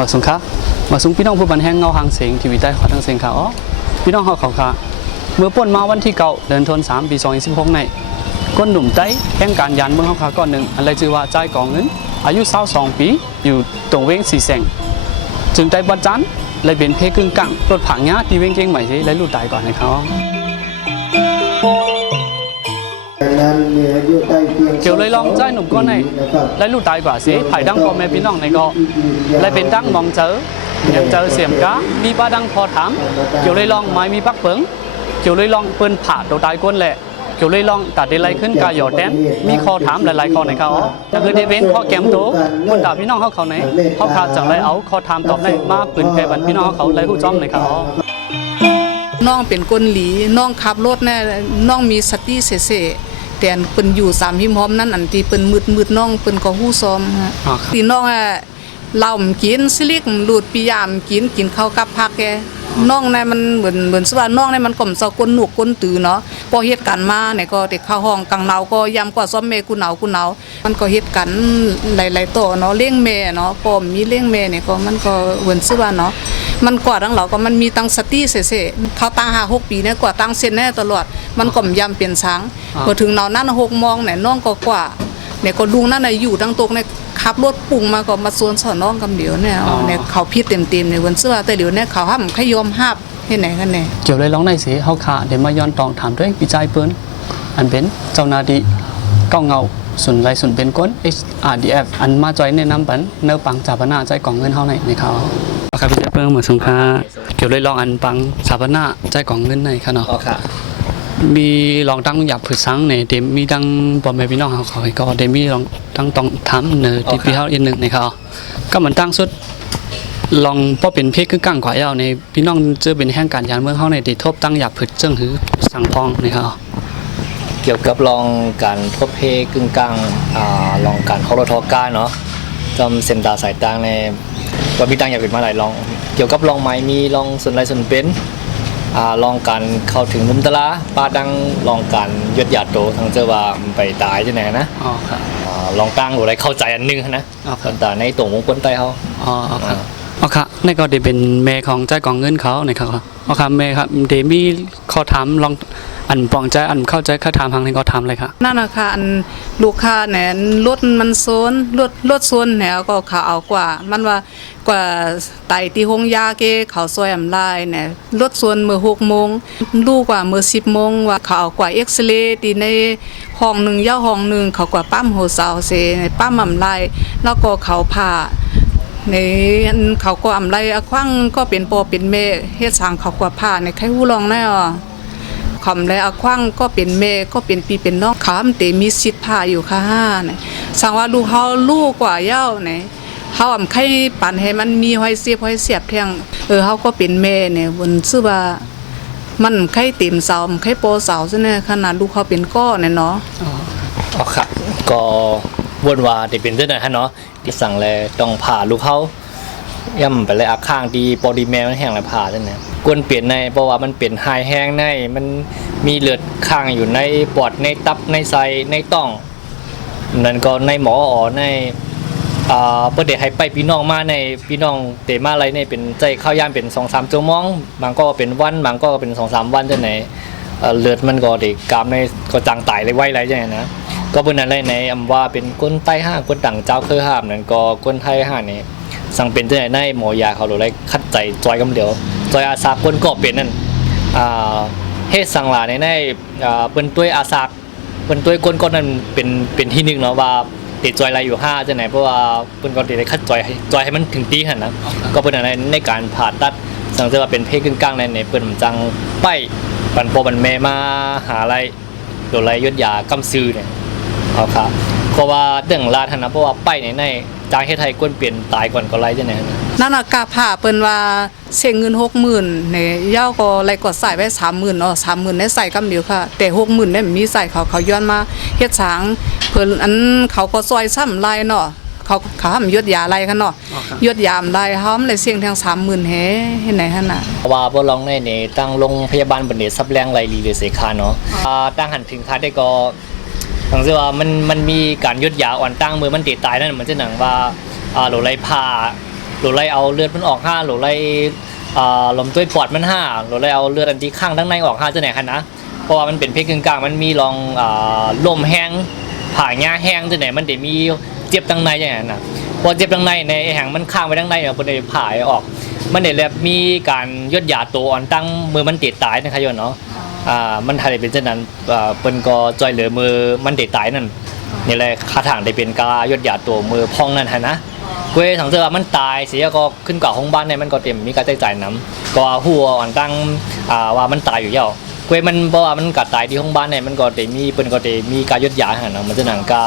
มาสุงค่ะมาสุงพี่น้องผู้บันแห้งเงาหางเสียงทีวีใต้ขอทางเสียงค่ะอ๋อพี่น้องเขาเขาค่ะเมื่อป่นมาวันที่เก่าเดือนธันวาคมปี2016ในก้นหนุ่มใต้แห่งการยานเมืองเขาค่ะก่อนหนึ่งอะไรชื่อว่าใจกองเงินอายุ22ปี อยู่ตรงเวงสีแสงจึงได้บัดจันเลยเป็นเพกึ่งกลางรถผังยาที่เวงเก่งใหม่สิเลยลู่ตายก่อนนะครับดังนั้นมีอายุให้เคียงเกี่ยวเลยลองใจหนุ่มก้อนในนะครับ และลู่ตายกว่าสิภายดังพอแม่พี่น้องในก็และเป็นดังมองเจอยังเจอเสียมกามีป้าดังพอถามเกี่ยวเลยลองไม้มีปักเปิงเกี่ยวเลยลองเปินผ่าตัวตายก้นแหละเกี่ยวเลยลองตัดได้ไรขึ้นกาหยอดแดนมีคอถามหลายๆข้อในเขาก็คือได้เป็นข้อแกมโตคนด่าพี่น้องเขาเขาไหนเขาขาดจังไรเอาคอถามตอบได้มาปืนแพบันพี่น้องเขาเขาเลยหู้จ้อมในเขาน้องเป็นคนหลีน้องขับรถแน่น้องมีสติเสเส แต่อันเปิ้นอยู่สามหิมหอมนั่นอันที่เปิ้นมืดมืดน้องเปิ้นก็ฮู้ซ้อมฮะอ๋อครับที่น้องอะเหล้ามันกินสิลิกมันลูดปิยามกินกินข้าวกับผักแกน้องเนี่ยมันเหมือนเหมือนสว่าน้องเนี่ยมันก่อมเซาก้นหนวกก้นตือเนาะ พอเฮ็ดกันมาเนี่ยก็เด็กเข้าห้องกลางหนาวก็ยามกว่าซ้อมเมกูหนาวกูหนาวมันก็เฮ็ดกันหลายๆต่อเนาะเลี้ยงแม่เนาะพอมีเลี้ยงแม่เนี่ยก็มันก็เหมือนสว่าเนาะมันกว่าทั้งเราก็มันมีตังสติเสเสเขาตั้งหาหกปีเนี่ยกว่าตั้งเส้นแน่ตลอดมันก็มยำเปลี่ยนช้างอ่าพอถึงเรานั่นหกโมองเนี่ยน้องก็กว่าเนี่ยก็ดุงนั่นน่ะอยู่ตั้งตรงเนี่ยขับรถปุ่งมาก็มาสวนสอนน้องกับเดี๋ยวเนี่ยเอาเนี่ยเขาพิษเต็มๆเนี่ยวันเสื้อแต่เดี๋ยวเนี่ยเขาห้ามขยอมห้าบ ให้ไหนกันเนี่ยเกี่ยวเลยร้องในสีเขาขาเดี๋ยวมาย้อนตองถามด้วยวิจัยเปิ้นอันเป็นเจ้าหนาดีก้องเงาสุนไรสุนเป็นก้น HRDF อันมาจอยในน้ำปันเนื้อปังจาปนาใจกล่องเงินเท่าไหนในเขาครับวิจัยเปิ้นเหมือนสงค่าเกี่ยวเลยลองอันปังจาปนาใจกล่องเงินในค่ะเนาะอ๋อค่ะมีลองตั้งหยับผืดสังในเดมมีดังบอมแม่พี่น้องเขาเขาก็เดมมีลองตั้งต้องถามเนอที่พี่เขาอีกหนึ่งในเขาก็เหมือนตั้งสุด ลองพอเป็นเพศคือกลางกว่าเยาวในพี่น้องเจอเป็นแห่งการยานเมืองเฮาในติทบตั้งหยับผึดเจิ้งหือสังพองนะครับเกี่ยวกับลองการทบเพกึ่งกลางอ่าลองการเคารพทอก้าเนาะจำเส้นตาสายตางในว่ามีตังอยากเป็นมาหลายลองเกี่ยวกับลองไม้มีลองส่วนไรส่วนเป็นอ่าลองการเข้าถึงมุมตะลาปาดังลองการยดหยาดโตทางเจอว่ามันไปตายที่ไหนนะอ๋อครับอ่าลองตั้งหรืออะไรเข้าใจอันหนึงนะอ๋อครับแต่ในตัววงกลใต้เขาอ๋อครับ อ๋อครับนี่ก็เดเป็นแม่ของใจกองเงินเขานะครับอ๋อครับแม่ครับเดมีข้อถามลองอันปองใจอันเข้าใจข้าถามทางนี้ก็ถามเลยครับนั่นนะคะอันลูกค้าเนี่ยรถมันโซนรถรถโซนเนี่ยก็เขาเอากว่า มันว่ากว่าไตที่ห้องยาเกเขาซอยอำลายเนี่ยรถโซนเมื่อหกโมงลูกกว่าเมื่อสิบโมงว่าเขาเอากว่าเอ็กซเรย์ที่ในห้องหนึ่งย่าห้องหนึ่งเขากว่าปั๊มโฮซาวเซปั๊มอำลายแล้วก็เขาผ่า นอันเขาก็อำไรอควังก็เป็นปอเป็นแม่เฮ็ดสางเขากว่าผ้าในใครฮู้ลองแน่อะคำไรอควังก็เป็นแม่ก็เป็นปีเป็นน้องเขาอำเตมีสิทธิ์ผ้าอยู่ค่ะเนี่ยสังว่าลูกเฮาลูกกว่าเย้าเนี่ยเฮาอำใครปั่นให้มันมีห้อยเสียบห้อยเสียบเที่ยงเออเฮาก็เป็นแม่เนี่ยบนซื่อว่ามันใครเต็มเสาใครโปเสาซะเนี่ยขนาดลูกเขาเป็นก้อเนี่ยเนาะอ๋อค่ะก็ วนว่าเด็เป็นเจ้าหน่อยฮะเนาะที่สั่งเลยต้องผ่าลูกเขาย่ำไปเลยอาข้างดีปอดีแมวแห้งเลยผ่าด้วยนะกวนเปลี่ยนในเพราะว่ามันเปลี่ยนหายแห้งในมันมีเลือดข้างอยู่ในปอดในตับในไส้ในต้องนั่นก็ในหมออ๋อในอ่าเพื่อเด็ให้ไปพี่น้องมาในพี่น้องเตมาอะไรในเป็นใจเข้าวย่านเป็นสองสามชั่วโมงบางก็เป็นวันบางก็เป็นสองสามวันเท่าไหนเอ่อเลือดมันก็เด็กกามในก็จางตายเลยไว้ไรใช่ไหมนะ ก็เป็นอะไรในอำว่าเป็นคนใต้ห้างคนต่างเจ้าเคยห้ามนั่นก็คนไทยห้างนี่สั่งเป็นที่ไหนในหมอยาเขาหรือไรคัดใจจอยกำเดียวจอยอาสาคนก็เป็นนั่นอ่าเฮ็ดสั่งหลาในในอ่าเป็นตัวอาสาเป็นตัวคนก็นั่นเป็นเป็นที่หนึ่งเนาะว่าติดจอยอะไรอยู่ห้าจะไหนเพราะว่าเป็นก็ติดได้คัดจอยให้จอยให้มันถึงตีหันนะก็เป็นอะไรในการผ่าตัดสั่งจะว่าเป็นเพศกึ่งกลางในในเปิ้นจังไปปันโปปันแม่มาหาอะไรหรือะไรยศยากำซื้อเนี่ย เอาครับเพราะว่าเรื่องลาดนะเพราะว่าไปในในจางเฮ็ดไทยกวนเปลี่ยนตายก่อนก็ไรจังไหนนะนั่นน่ะกาผ้าเปิ้นว่าเสียเงินหกหมื่นเนี่ยเย้าก็ไรก็ใส่ไว้สามหมื่นเนาะสามหมื่นได้ใส่กำเดียวค่ะ แต่หกหมื่นเนี่ยมีใส่เขาเขาย้อนมาเฮ็ดสางเพิ่นอันเขาก็ซอยซ้ำลายเนาะเขาเขาทำยศยาอะไรกันเนาะอ๋อครับยศยามลายเฮามันเลยเสียงทางสามหมื่นแฮเฮ็ดไหนหั่นน่ะเพราะว่าบ่ลองในนี่ตั้งโรงพยาบาลบันเดชซับแรงไรลีหรือเสขาเนาะอ่าตั้งหันถึงคาได้ก็ ทังเสียว่ามันมันมีการยุดยาอ่อนตั้งมือมันติดตายนั่นมันจะหนังว่าอ่าหรือไรพาหรือไลเอาเลือดมันออกห้าหรือไลอ่าลมต้วยปอดมันห้าหรือไลเอาเลือดอันที่ข้างทั้งในออกห้าจะไหนคะนะเพราะว่ามันเป็นเพศกึ่งกลางมันมีรองอ่าลมแห้งผ่าหญ้าแห้งจะไหนมันเดี๋ยวมีเจ็บตั้งในอย่างนั้นนะพอเจ็บตั้งในในแห้งมันข้างไปตั้งในเนี่ยพอได้ผ่าออก มันเดี๋ยวมีการยดยาตัวอ่อนตั้งมือมันติดตายนะคะโยนเนาะ อ่ามันทำให้เป็นเช่นนั้นอ่าเปิ้นก็จอยเหลือมือมันติดตายนั่นนี่แหละคาถางได้เป็นกายดยาตัวมือพองนั่นฮะนะกวยสังเกตว่ามันตายเสียก็ขึ้นกับห้องบ้านในมันก็เต็มมีการใช้จ่ายน้ำก็หัวอ่อนตั้งอ่าว่ามันตายอยู่เยอะกวยมันเพราะว่ามันกัดตายที่ห้องบ้านในมันก็ได้มีเปิ้นก็ได้มีการยดยาหั่นนะมันจะหนังกา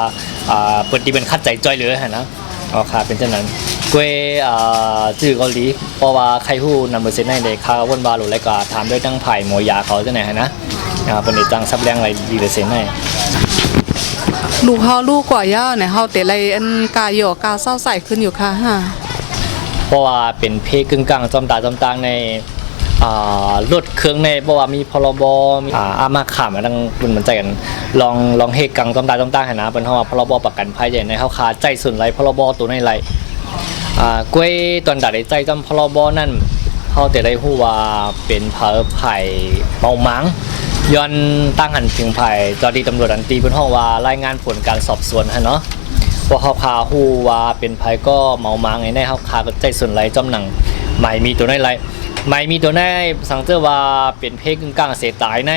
อ่าเปิ้นที่เป็นคัดใจจ้อยเหลือหั่นนะ อ๋อค่ะเป็นเช่นนั้นกวยอ่าชื่อเกาหลีเพราะว่าใครฮู้นำเปอร์เซ็นต์ในเด็กคาวนบาหรืออะไรก็ถามด้วยตั้งไผ่หมอยาเขาจังไหนหั่นนะอ่าเปิ้นได้จังซับแรงอะไรดีเปอร์เซ็นต์ให้ลูกเฮาลูกกว่าย่าเนี่ยเฮาแต่ไรอันกายอยู่กาเศร้าใส่ขึ้นอยู่ค่ะฮะเพราะว่าเป็นเพศกึ่งกลางจอมตาจอมตางใน อ่ารถเครื่องในเพราะว่ามีพรบมีอ่าอามาขามมาตั้งมันเหมือนใจกันลองลองเฮกกังจอมตาจอมตางให้นะเป็นเพราะว่าพรบประกันภัยใหญ่ในเฮาคาใจส่วนไรพรบตัวในไรอ่ากล้วยตอนดัดใจจำพรบนั่นเฮาแต่ได้ฮู้ว่าเป็นเผอไผ่เมามังย้อนตั้งหันถึงไผ่จอดีตำรวจอันตีเป็นห้องว่ารายงานผลการสอบสวนฮะเนาะพวกเขาพาฮู้ว่าเป็นไผ่ก็เมามังไงแน่เขาคาก็ใจส่วนไรจอมหนังไม่มีตัวในไร ไม่มีตัวในสังเจอว่าเป็นเพศกึ่งกลางเสียตายใน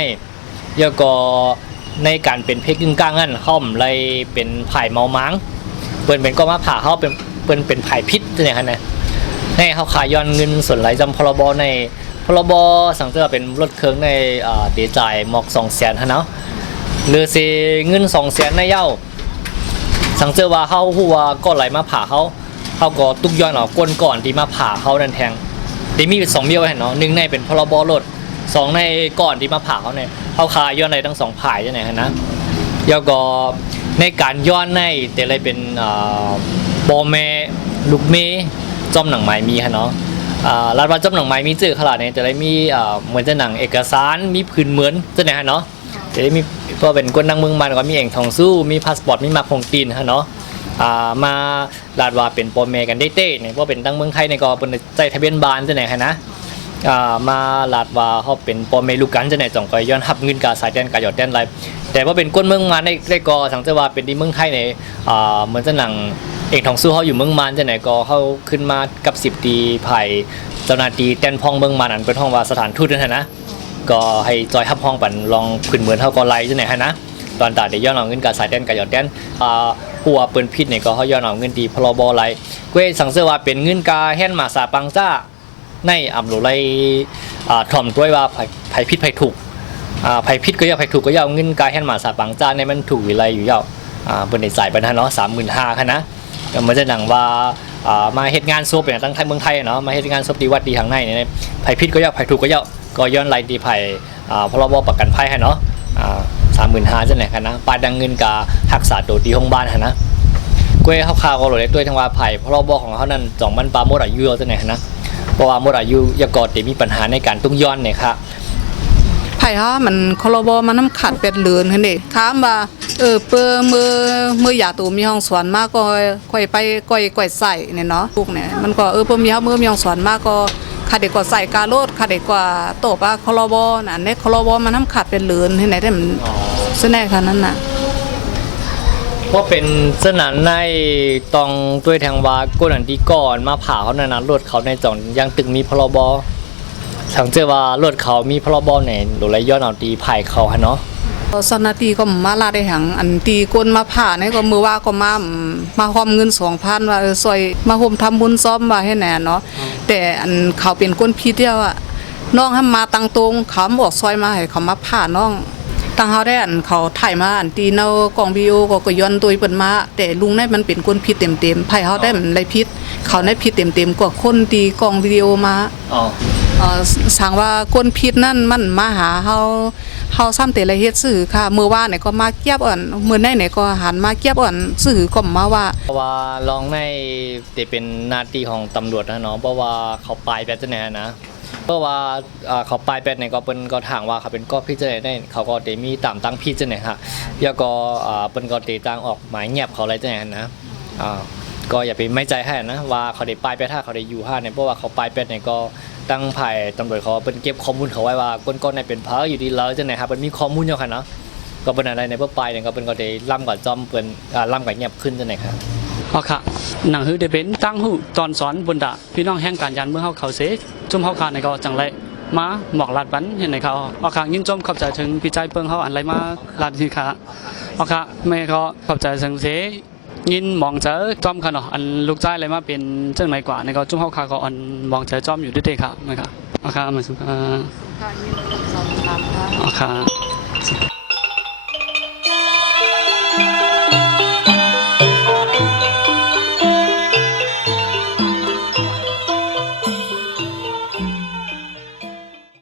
แล้วก็ในการเป็นเพศกึ่งกลางนั่นเขามไรเป็นไผ่เมามังเปิ้นเป็นก็มาผ่าเขาเป็นเปิ้นเป็นไผ่พิษเนี่ยฮะนะในเขาขายย้อนเงินส่วนไรจำพรบในพรบสังเจอเป็นรถเครื่องในอ่าเตียจ่ายหมอกสองแสนฮะเนาะหรือสิเงินสองแสนในเย้าสังเจอว่าเขาหัวก้อนไหลมาผ่าเขาเขาก็ตุกย้อนออกก้นก่อนที่มาผ่าเขานั่นแทง เดมีสองเบี้ยวเห็นเนาะหนึ่งในเป็นพรบรถสองในก่อนที่มาผ่าเขาเนี่ยเขาคาย้อนในทั้งสองผ่ายใช่ไหมนะแล้วก็ในการย้อนในแต่อะไรเป็นบอแม่ลูกเมจอมหนังไม้มีฮะเนาะรัฐว่าจอมหนังไม้มีจื่อขนาดนี้แต่อะไรมีเหมือนจะหนังเอกสารมีพื้นเหมือนจะไหนฮะเนาะจะได้มีก็เป็นคนนั่งเมืองมันก็มีเอ่งทองสู้มีพาสปอร์ตมีมาคงตีนฮะเนาะ อ่ามาลาดว่าเป็นโปรเมกันได้เต้เนี่ยเพราะเป็นตั้งเมืองไทยในก็เป็นใจทะเบียนบานจะไหนฮะนะอ่ามาลาดว่าเขาเป็นโปรเมลูกกันจะไหนจ่องก็ย้อนหับเงินกาสายแดนกาหยอดแดนไรแต่ว่าเป็นก้นเมืองมันในได้ก็สังเกตว่าเป็นที่เมืองไทยในอ่าเหมือนจะหนังเอกทองสู้เขาอยู่เมืองมันจะไหนก็เขาขึ้นมากับสิบตีไผ่เจ้าหน้าที่แดนพองเมืองมันอันเป็นห้องว่าสถานทูตนั่นะก็ให้จอยทับห้องปันลองขึ้นเหมือนเท่าก็ไล่จังไหนฮะนะตอนตาเดี๋ยวย้อนเอาเงินกาสายแดนกับหยอดแดนอ่า หัวปืนพิษเนี่ยก็เขาย้อนเอาเงินดีพลบไล่ก็สังเกตว่าเป็นเงินกาแห่นมาสาปังจ้าในอำโลไลอ่าถ่อมด้วยว่าไผไผพิษไผถูกอ่าไผพิษก็ยาไผถูกก็ยาเอาเงินกาแห่นมาสาปังจ้าในมันถูกวิไลอยู่ยาวอ่าเปิ้นได้จ่ายไปนะเนาะ35,000ค่ะนะก็มันจะหนังว่าอ่ามาเฮ็ดงานซบอย่างตั้งไทยเมืองไทยเนาะมาเฮ็ดงานซบดีวัดดีทางในเนี่ยไผพิษก็ยาไผถูกก็ยาก็ย้อนไล่ดีไผอ่าพรบประกันภัยให้เนาะ สามหมื่นห้าจังไหนกันะปายดังเงินกาหักษาตัวดีห้องบ้านฮะนะกล้วยข้าวขาวก็โหลดได้ด้วยทั้งว่าไผ่เพราะรอบของเขานั้นจองมันปลาหมดอายุจังไหนฮะนะเพราะว่าหมดอายุยากอดมีปัญหาในการตุ้งย้อนเนี่ยค่ะไผ่ฮะมันคลบมันน้ำขัดเป็ดเลือนคั่นนี่ถามว่าเออเปิ้อมือมืออยาตูมีห้องสวนมากก็ค่อยไปก้อยก้อยใส่เนี่ยเนาะพวกเนี่ยมันก็เออเปิ้อมีเฮามือมีห้องสวนมากก็คาเด็กกว่าใส่กาโลดคาเด็กกว่าโตปะคลบอน่ะในคลบมันน้ำขัดเป็ดเลือนที่ไหนได้มัน ซะแน่ค่ะนั่นน่ะว่าเป็นสนานในตองด้วยทางว่าก้นอันที่ก่อนมาผ่าเขานานะรถเขาในจ่องยังตึงมีพรบสังเกตว่ารถเขามีพรบในหรือไรย้อนเอาตีไผ่เขาฮะเนาะสนาตีก็มาลาได้หังอันตีก้นมาผ่านี่ก็มือว่าก็มามาหอมเงิน2,000ว่าเออซอยมาห่มทำบุญซ้อมว่าให้แหน่เนาะแต่อันเขาเป็นก้นพิษเดียวอะน้องให้มาตังตรงเขาบอกซอยมาให้เขามาผ่าน้อง ตังเฮาได้อันเขาถ่ายมาอันตีเนากองวิดีโอก็ก็ย้อนตัวเปิ้นมาแต่ลุงได้มันเป็นก้นพิษเต็มๆไผเฮาได้มันไรพิษเขาได้พิษเต็มๆกว่าคนตีกองวิดีโอมาอ๋อเอ่อสั่งว่าก้นพิษนั่นมันมาหาเฮาเฮาซ้ำแต่ละเฮ็ดสื่อค่ะเมื่อว่านเนี่ยก็มาเกียบอ่อนเมื่อไหนเนี่ยก็หันมาเกียบอ่อนสื่อก็มาว่าเพราะว่าลองในแต่เป็นหน้าที่ของตำรวจนะเนาะเพราะว่าเขาปลายแปดจะไหนนะ เพราะว่าเขาไปลายแปดเนี่ยก็เป็นก็ถางว่าเขาเป็นก็พิจารณาได้เขาก็เดมีตามตั้งพี่จะไหนฮะแล้วก็เป็นก็เตตังออกหมายเงียบเขาอะไรจะไหนนะก็อย่าไปไม่ใจให้นะว่าเขาได้ปลายไปถ้าเขาได้อยู่ห้าเนี่ยเพราะว่าเขาไปลายไปเนี่ยก็ตั้งภายตำรวจเขาเป็นเก็บข้อมูลเขาไว้ว่าก้นก้อนในเป็นเพออยู่ดีแล้วจังไหนครับมันมีข้อมูลอยู่ค่ะเนาะก็เป็นอะไรในเพื่อปเนี่ยก็เป็นก็ได้ล่ำกับจอมเปิ้นอ่าล่ำกับเงียบขึ้นจังไหนครับเอาค่ะหนังฮือได้เป็นตั้งหูตอนสอนบนดาพี่น้องแห่งการยานเมื่อเฮาเขาเส จุ่มเฮาขาในก็จังไรมาหมอกลาดบันเห็นไหนเขาเอาค่ะยินจมขอบใจถึงพี่ใจเปิงเฮาอันไรมาลาดที่ค่ะเอาค่ะแม่ก็ขอบใจถึงเสยินมองเจอจอมค่ะเนาะอันลูกใจอะไรมาเป็นจังไรกว่าในก็จุ่มเฮาขาก็อันมองเจอจอมอยู่ด้วยเด้ค่ะนะคะเอาค่ะมาสุค่ะค่ะยินดีกับสองตามค่ะเอาค่ะ